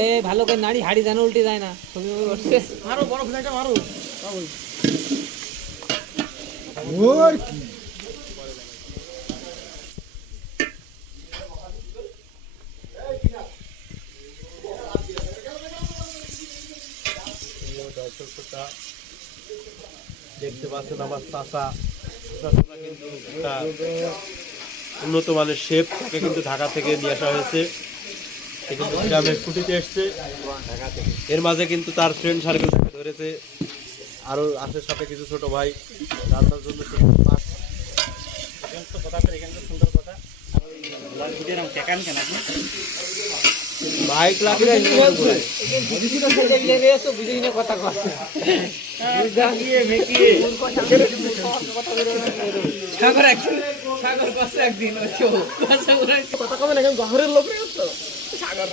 এ ভালো করে নাড়ি হাড়ি যেন উল্টে যায় না, ছবি করছে। মারো বড় ফ্লাইটা মারো। ওর কি দেখতে পাচ্ছেন আমার চাচা কিন্তু একটা উন্নত মানের শেফ, তাকে কিন্তু ঢাকা থেকে নিয়ে আসা হয়েছে। সে কিন্তু গ্রামে ছুটিতে এসছে, এর মাঝে কিন্তু তার ফ্রেন্ড সার্কেল ধরেছে, আরো আছে সাথে কিছু ছোট ভাই রান্নার জন্য বাইক লাগিয়ে কথা কয় কথা কবে না, ঘরের লোক সাগর